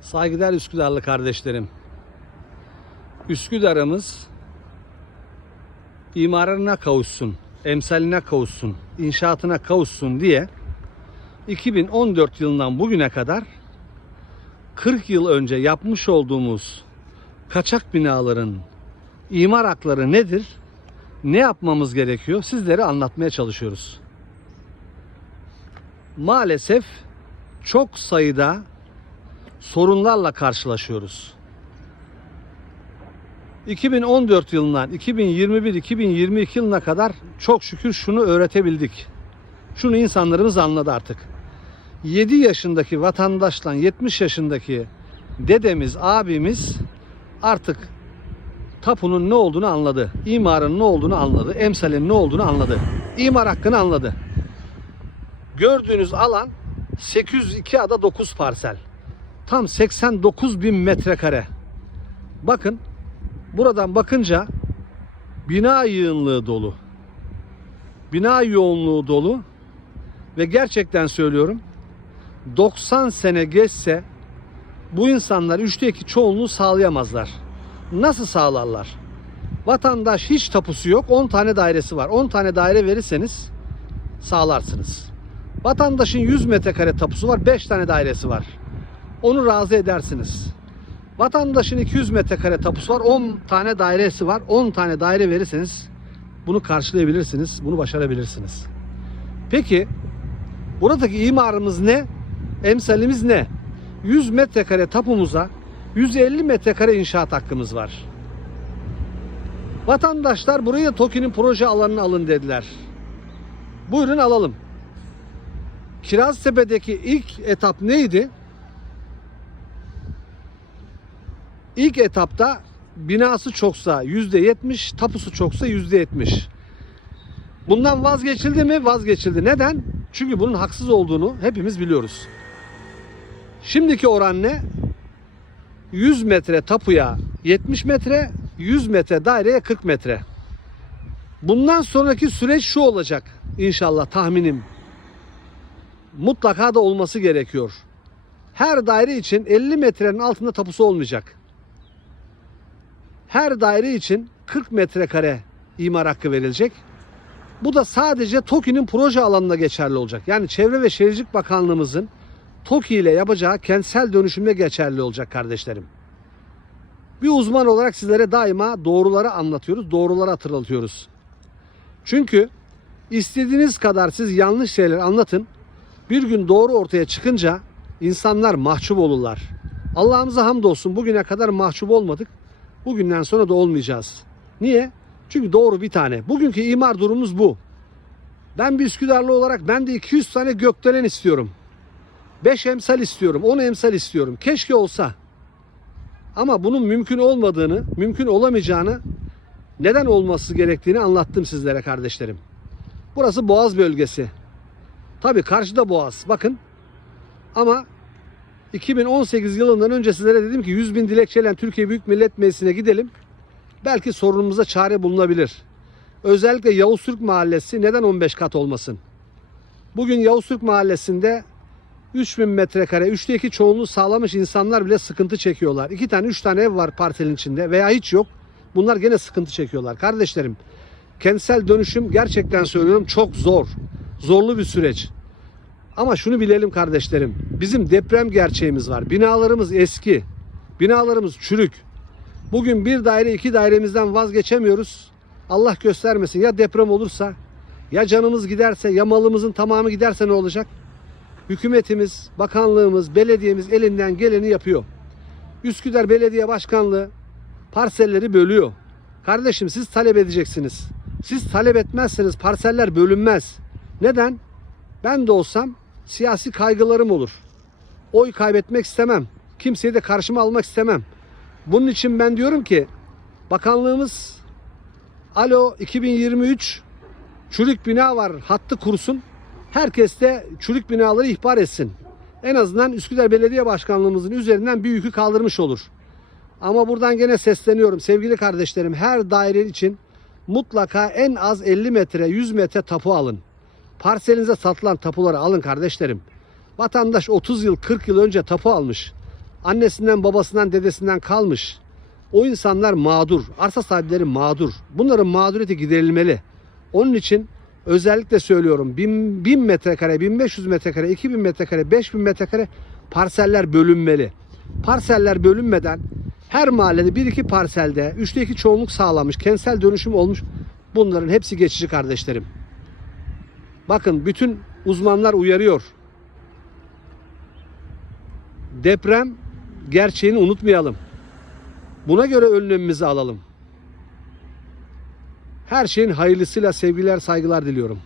Saygıdeğer Üsküdarlı kardeşlerim. Üsküdar'ımız imarına kavuşsun, emsaline kavuşsun, inşaatına kavuşsun diye 2014 yılından bugüne kadar 40 yıl önce yapmış olduğumuz kaçak binaların imar hakları nedir? Ne yapmamız gerekiyor? Sizlere anlatmaya çalışıyoruz. Maalesef çok sayıda sorunlarla karşılaşıyoruz. 2014 yılından 2021-2022 yılına kadar çok şükür şunu öğretebildik. Şunu insanlarımız anladı artık. 7 yaşındaki vatandaşla 70 yaşındaki dedemiz, abimiz artık tapunun ne olduğunu anladı. İmarın ne olduğunu anladı. Emsalin ne olduğunu anladı. İmar hakkını anladı. Gördüğünüz alan 802 ada 9 parsel. Tam 89 bin metrekare. Bakın buradan bakınca bina yığınlığı dolu. Bina yoğunluğu dolu ve gerçekten söylüyorum 90 sene geçse bu insanlar üçte iki çoğunluğu sağlayamazlar. Nasıl sağlarlar? Vatandaş hiç tapusu yok. 10 tane dairesi var. 10 tane daire verirseniz sağlarsınız. Vatandaşın 100 metrekare tapusu var. 5 tane dairesi var. Onu razı edersiniz. Vatandaşın 200 metrekare tapusu var. 10 tane dairesi var. 10 tane daire verirseniz bunu karşılayabilirsiniz. Bunu başarabilirsiniz. Peki buradaki imarımız ne? Emsalimiz ne? 100 metrekare tapumuza 150 metrekare inşaat hakkımız var. Vatandaşlar buraya TOKİ'nin proje alanını alın dediler. Buyurun alalım. Kiraztepe'deki ilk etap neydi? İlk etapta binası çoksa %70, tapusu çoksa %70. Bundan vazgeçildi mi? Vazgeçildi. Neden? Çünkü bunun haksız olduğunu hepimiz biliyoruz. Şimdiki oran ne? 100 metre tapuya 70 metre, 100 metre daireye 40 metre. Bundan sonraki süreç şu olacak inşallah tahminim. Mutlaka da olması gerekiyor. Her daire için 50 metrenin altında tapusu olmayacak. Her daire için 40 metrekare imar hakkı verilecek. Bu da sadece TOKİ'nin proje alanında geçerli olacak. Yani Çevre ve Şehircilik Bakanlığımızın TOKİ ile yapacağı kentsel dönüşümde geçerli olacak kardeşlerim. Bir uzman olarak sizlere daima doğruları anlatıyoruz, doğruları hatırlatıyoruz. Çünkü istediğiniz kadar siz yanlış şeyler anlatın. Bir gün doğru ortaya çıkınca insanlar mahcup olurlar. Allah'ımıza hamdolsun bugüne kadar mahcup olmadık. Bugünden sonra da olmayacağız. Niye? Çünkü doğru bir tane. Bugünkü imar durumumuz bu. Ben bir Üsküdarlı olarak ben de 200 tane gökdelen istiyorum. 5 emsal istiyorum, 10 emsal istiyorum. Keşke olsa. Ama bunun mümkün olmadığını, mümkün olamayacağını, neden olması gerektiğini anlattım sizlere kardeşlerim. Burası Boğaz bölgesi. Tabii karşıda Boğaz. Bakın. Ama 2018 yılından önce sizlere dedim ki 100 bin dilekçeyle Türkiye Büyük Millet Meclisi'ne gidelim. Belki sorunumuza çare bulunabilir. Özellikle Yavuz Türk Mahallesi neden 15 kat olmasın? Bugün Yavuz Türk Mahallesi'nde 3000 metrekare, 3'te 2 çoğunluğu sağlamış insanlar bile sıkıntı çekiyorlar. 2 tane 3 tane ev var parselin içinde veya hiç yok. Bunlar gene sıkıntı çekiyorlar. Kardeşlerim kentsel dönüşüm gerçekten söylüyorum çok zor. Zorlu bir süreç. Ama şunu bilelim kardeşlerim. Bizim deprem gerçeğimiz var. Binalarımız eski. Binalarımız çürük. Bugün bir daire iki dairemizden vazgeçemiyoruz. Allah göstermesin ya deprem olursa ya canımız giderse ya malımızın tamamı giderse ne olacak? Hükümetimiz, bakanlığımız, belediyemiz elinden geleni yapıyor. Üsküdar Belediye Başkanlığı parselleri bölüyor. Kardeşim siz talep edeceksiniz. Siz talep etmezseniz parseller bölünmez. Neden? Ben de olsam siyasi kaygılarım olur. Oy kaybetmek istemem. Kimseyi de karşıma almak istemem. Bunun için ben diyorum ki bakanlığımız alo 2023 çürük bina var hattı kursun. Herkes de çürük binaları ihbar etsin. En azından Üsküdar Belediye Başkanlığımızın üzerinden bir yükü kaldırmış olur. Ama buradan gene sesleniyorum sevgili kardeşlerim her daire için mutlaka en az 50 metre 100 metre tapu alın. Parselinize satılan tapuları alın kardeşlerim. Vatandaş 30 yıl 40 yıl önce tapu almış. annesinden, babasından, dedesinden kalmış. O insanlar mağdur. Arsa sahipleri mağdur. Bunların mağduriyeti giderilmeli. Onun için özellikle söylüyorum 1000, 1000 metrekare, 1500 metrekare, 2000 metrekare, 5000 metrekare parseller bölünmeli. Parseller bölünmeden her mahallede bir iki parselde üçte iki çoğunluk sağlanmış, kentsel dönüşüm olmuş. Bunların hepsi geçici kardeşlerim. Bakın bütün uzmanlar uyarıyor. Deprem gerçeğini unutmayalım. Buna göre önlemimizi alalım. Her şeyin hayırlısıyla sevgiler, saygılar diliyorum.